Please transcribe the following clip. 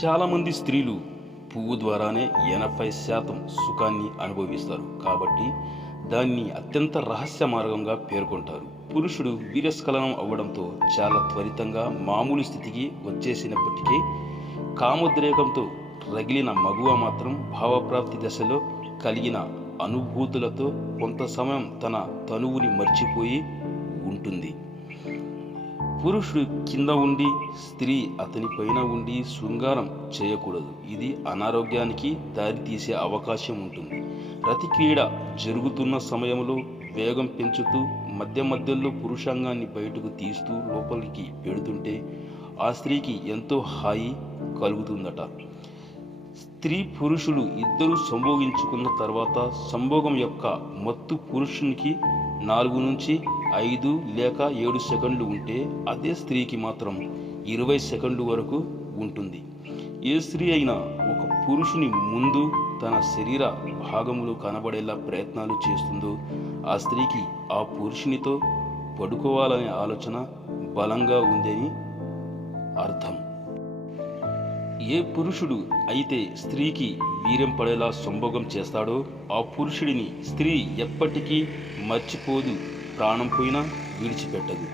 చాలామంది స్త్రీలు పువ్వు ద్వారానే 80% సుఖాన్ని అనుభవిస్తారు కాబట్టి దాన్ని అత్యంత రహస్య మార్గంగా పేర్కొంటారు. పురుషుడు వీర్యస్ఖలనం అవ్వడంతో చాలా త్వరితంగా మామూలు స్థితికి వచ్చేసినప్పటికీ కామోద్రేకంతో రగిలిన మగువ మాత్రం భావప్రాప్తి దశలో కలిగిన అనుభూతులతో కొంత సమయం తన తనువుని మర్చిపోయి ఉంటుంది. పురుషుడు కింద ఉండి స్త్రీ అతని పైన ఉండి శృంగారం చేయకూడదు. ఇది అనారోగ్యానికి దారితీసే అవకాశం ఉంటుంది. రతి క్రీడ జరుగుతున్న సమయంలో వేగం పెంచుతూ మధ్య మధ్యలో పురుషాంగాన్ని బయటకు తీస్తూ లోపలికి పెడుతుంటే ఆ స్త్రీకి ఎంతో హాయి కలుగుతుందట. స్త్రీ పురుషులు ఇద్దరు సంభోగించుకున్న తర్వాత సంభోగం యొక్క మత్తు పురుషునికి 4 నుంచి 5 లేక 7 సెకండ్లు ఉంటే అదే స్త్రీకి మాత్రం 20 సెకండ్లు వరకు ఉంటుంది. ఏ స్త్రీ అయినా ఒక పురుషుని ముందు తన శరీర భాగములు కనబడేలా ప్రయత్నాలు చేస్తుందో ఆ స్త్రీకి ఆ పురుషునితో పడుకోవాలనే ఆలోచన బలంగా ఉందని అర్థం. ఏ పురుషుడు అయితే స్త్రీకి వీర్యం పడేలా సంభోగం చేస్తాడో ఆ పురుషుడిని స్త్రీ ఎప్పటికీ మర్చిపోదు, ప్రాణం పోయినా విడిచిపెట్టదు.